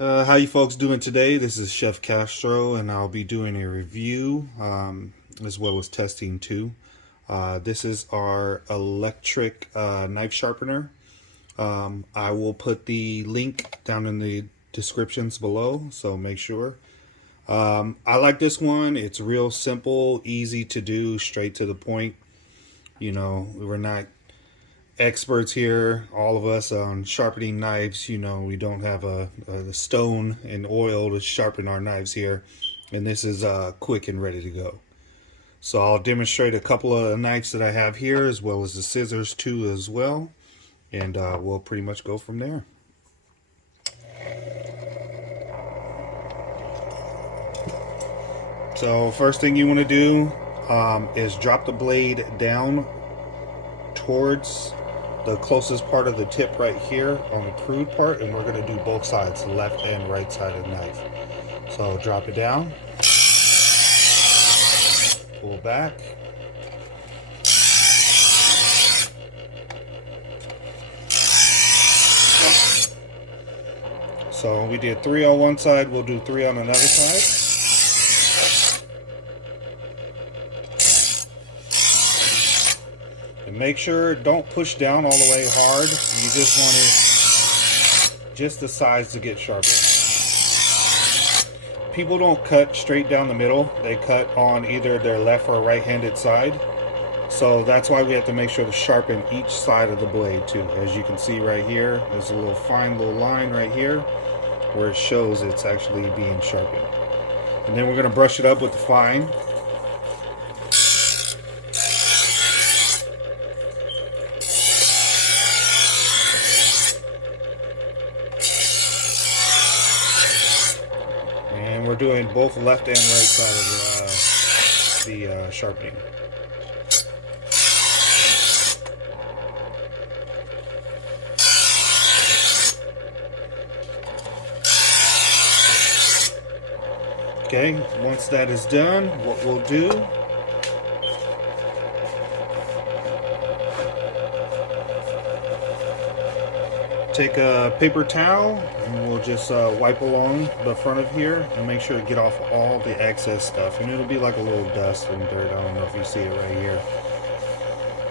How you folks doing today? This is Chef Castro, and I'll be doing a review as well as testing too. This is our electric knife sharpener. I will put the link down in the descriptions below, so make sure. I like this one. It's real simple, easy to do, straight to the point. You know, we're not experts here, all of us, on sharpening knives. You know, we don't have a stone and oil to sharpen our knives here, and this is quick and ready to go. So I'll demonstrate a couple of knives that I have here, as well as the scissors too as well, and we'll pretty much go from there. So first thing you want to do is drop the blade down towards the closest part of the tip right here on the crude part, and we're going to do both sides, the left and right side of the knife. So drop it down, pull back, so we did 3 on one side, we'll do 3 on another side. And make sure, don't push down all the way hard. You just want it just the sides to get sharper. People don't cut straight down the middle. They cut on either their left or right-handed side. So that's why we have to make sure to sharpen each side of the blade too. As you can see right here, there's a little fine little line right here where it shows it's actually being sharpened. And then we're going to brush it up with the fine. And we're doing both left and right side of the sharpening. Okay, once that is done, what we'll do, take a paper towel and we'll just wipe along the front of here and make sure to get off all the excess stuff. And it'll be like a little dust and dirt. I don't know if you see it right here,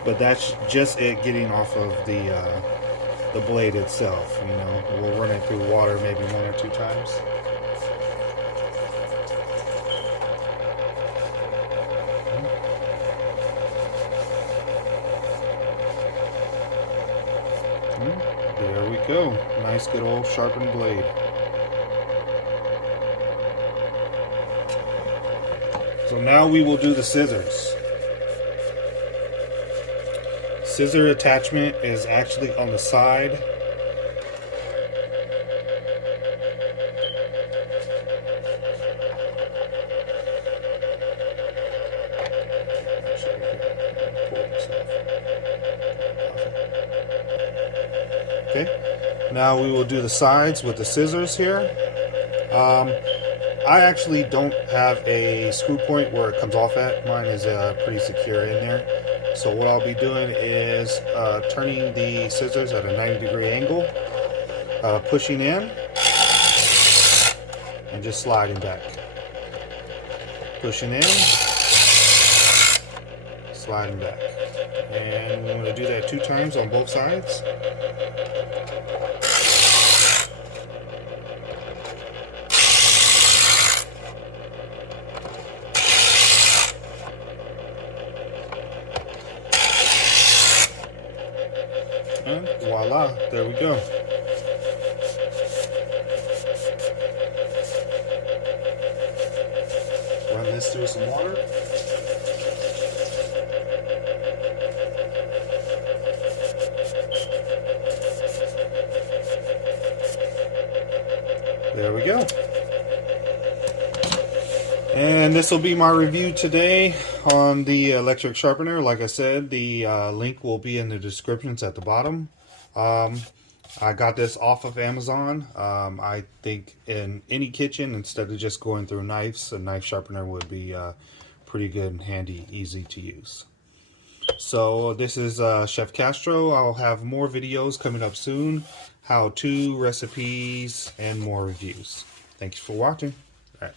but that's just it getting off of the blade itself. You know, we'll run it through water maybe 1 or 2 times. There we go. Nice good old sharpened blade. So now we will do the scissors. Scissor attachment is actually on the side. Okay, now we will do the sides with the scissors here. I actually don't have a screw point where it comes off at. Mine is pretty secure in there. So what I'll be doing is turning the scissors at a 90-degree angle, pushing in, and just sliding back. Pushing in, sliding back. And we want to do that 2 times on both sides. And voila, there we go. Run this through some water. There we go. And this will be my review today on the electric sharpener. Like I said, the link will be in the descriptions at the bottom. I got this off of Amazon. I think in any kitchen, instead of just going through knives, a knife sharpener would be pretty good and handy, easy to use. So this is Chef Castro. I'll have more videos coming up soon, how-to, recipes, and more reviews. Thanks for watching. All right.